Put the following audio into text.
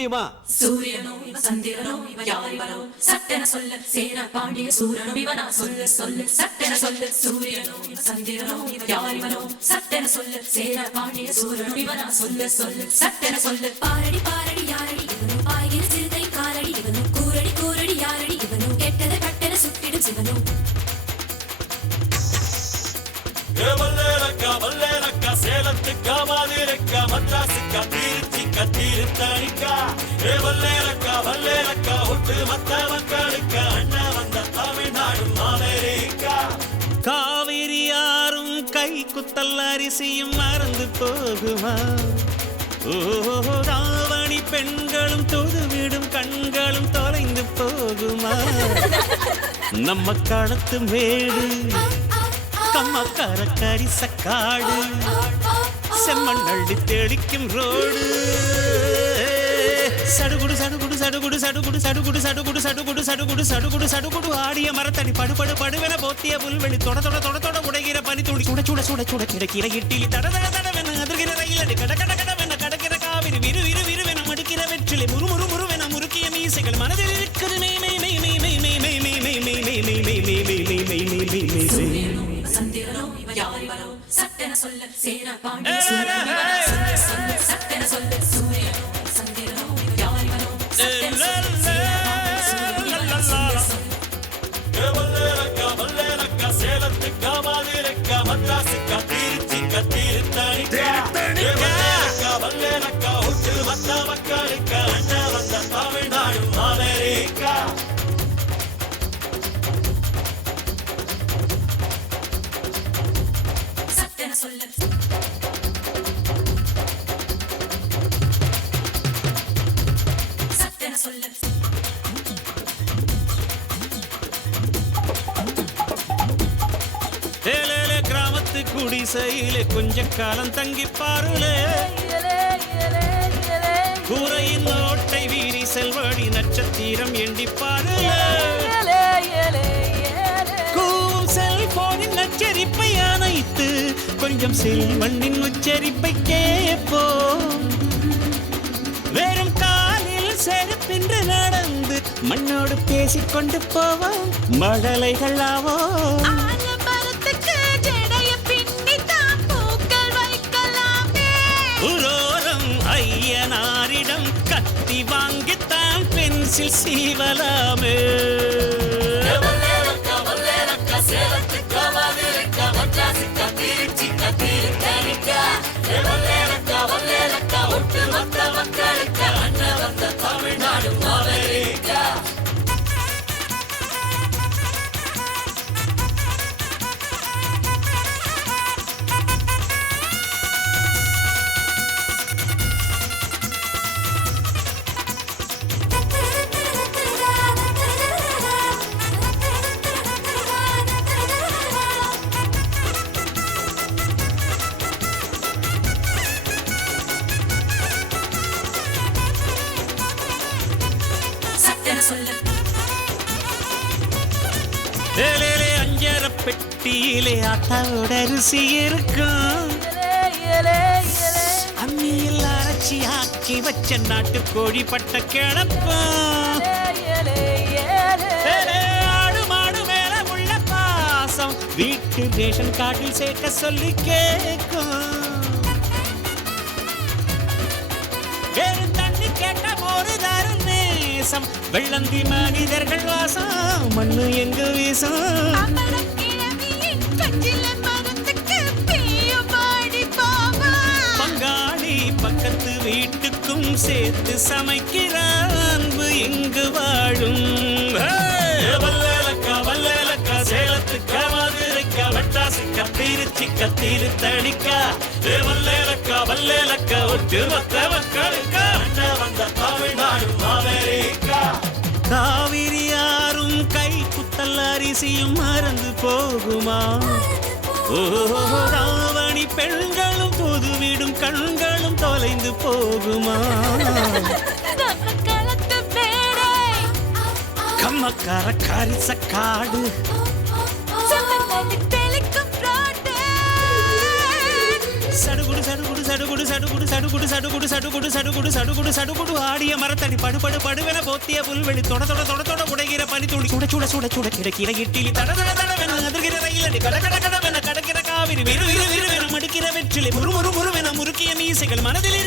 சூரியனோ இவ சந்திரனோ இவ யாரிவரோ சட்டென சொல்ல சேன பாண்டிய சூரனோ இவனா சொல்ல சொல்ல சட்டென சொல்ல சூரியனோ இவ சந்திரனோ இவ யாரிவரோ சட்டென சொல்ல சேன பாண்டிய சூரனோ இவனா சொல்ல சொல்ல சட்டென சொல்ல பாரடி பாரடி யாரடி இவனோ பாய்கிற சிறுதை காலடி இவனோ கூரடி கூரடி யாரடி இவனோ கெட்டத கட்டென சுட்டிடும் சிவனோ வல்லேலக்கா சேலத்துக்கா மாதிரக்கா மദ്രാസിக்கா திருச்சிக்கா திருத்தணிக்கா வல்லேலக்கா ஒட்டு மத்த மக்களுக்கா அண்ணா வந்த தமிழ்நாடு அமெரிக்கா காவிரி யாரும் கை குத்தல் அரிசியும் மறந்து போகுமா ராவணி பெண்களும் தொழுவிடும் கண்களும் தொலைந்து போகுமா நம்ம களத்து மேடு கம்மக்கார கரிசக்காடு செம்மண் அள்ளி தெளிக்கும் ரோடு சடுகுடு சடுகுடு சடுகுடு சடுகுடு சடுகுடு சடுகுடு சடுகுடு சடுகுடு சடுகுடு சடுகுடு ஆடிய மரத்தடி படுபடு படுவென போத்திய புல்வெளி தொட தொட தொட தொட உடைகிற பனி துளி சுட சுட சுட சுட கிடக்கிற இட்டிலி தட தட தடவென அதிர்கிற ரயிலடி கட கட கடவென கடக்கிற காவிரி விரு விரு விருவென மடிக்கிற வெற்றிலை முறு முறு முறுவென முறுக்கிய மீசைகள் மனதில் இருக்குது மெய் மெய் மெய் மெய் மெய் மெய் மெய் மெய் மெய் மெய் மெய் மெய் மெய் மெய் மெய் மெய் மெய் மெய் மெய் சூரியனோ இவ சந்திரனோ இவ யாரிவரோ சட்டென சொல்ல சேன பாண்டிய சூரனோ இவனா சொல்ல சொல்ல சட்டென சொல்ல சூரியனோ சந்திரனோ இவ யாரிவரோ சட்டென சொல்ல சேன பாண்டிய சூரனோ இவனா சொல்ல சொல்ல வல்லேலக்கா சேலத்துக்கா மாதிரக்கா மദ്രാസിக்கா திருச்சிக்கா திருத்தணிக்கா வல்லேலக்கா ஒட்டு மத்த மக்களுக்கா அண்ணா வந்த தமிழ்நாடு அமெரிக்கா சட்டென சொல்ல சட்டென சொல்ல ஏலேலே கிராமத்து குடிசையிலே கொஞ்ச காலம் தங்கி பாருலே கூரையின் ஓட்டை வீரி செல்வடி நட்சத்திரம் எண்டி பாருலே கூவும் செல்போனின் நச்சரிப்பை அணைத்து கொஞ்சம் செல்வண்ணின் உச்சரிப்பை கேட்போம் வெறும் காலில் செருப்பின்று நடந்து மண்ணோடு பேசிக்கொண்டு போவோம் மழலைகள் ஆவோம் உரோரம் ஐயனாரிடம் கத்தி வாங்கித்தான் பென்சில் சீவலாமே வல்லேலக்கா சேலத்துக்கா மாதிரக்கா மദ്രാസിக்கா திருச்சிக்கா திருத்தணிக்கா வல்லேலக்கா ஒட்டு மத்த மக்களுக்கா அண்ணா வந்த தமிழ்நாடு அமெரிக்கா சட்டென சொல்ல ஏலேலே அஞ்சர பெட்டியிலே ஆட்டாவோட அரிசி இருக்கும் அம்மியில் அரைச்சி ஆக்கி வச்ச நாட்டு கோழி பட்ட கிளப்பம் ஆடு மாடு மேல உள்ள பாசம் வீட்டு ரேஷன் கார்டில் சேர்க்க சொல்லி கேட்கும் வேறு தண்ணி கேட்ட ஒரு தரு நேசம் வெள்ளந்தி மனிதர்கள் வாசம் மண்ணு எங்கு வீசம் பங்காளி பக்கத்து வீட்டுக்கும் சேர்த்து சமைக்கிற அன்பு எங்கு வாழும் வல்லேலக்கா சேலத்துக்கா மாதிரக்கா மദ്രാസിக்கா திருச்சிக்கா திருத்தணிக்கா வல்லேலக்கா ஒட்டு மத்த மக்களுக்கா அண்ணா வந்த தமிழ்நாடு அமெரிக்கா காவிரி யாரும் கை குத்தல் அரிசியும் மறந்து போகுமா ராவணி பெண்களும் பொதுவிடும் கண்களும் தொலைந்து போகுமா கம்மக்கார காரிசக்காடு சடுகுடு சடுகுடு சடுகுடு சடுகுடு சடுகுடு சடுகுடு சடுகுடு சடுகுடு சடுகுடு சடுகுடு ஆடிய மரத்தடி படுபடு படுவென போத்திய புல்வெளி தொட தொட தொட தொட உடைகிற பனித்துளி சுட சுட சுட சுட கிடக்கிற இட்டிலி தட தட தடவென அதிர்கிற ரயிலடி கட கட கடவென கடக்கிற காவிரி விறு விறு விறுவென மடுக்கிற வெற்றிலை முறு முறு முறுவென முறுக்கிய மீசைகள் மனதிலே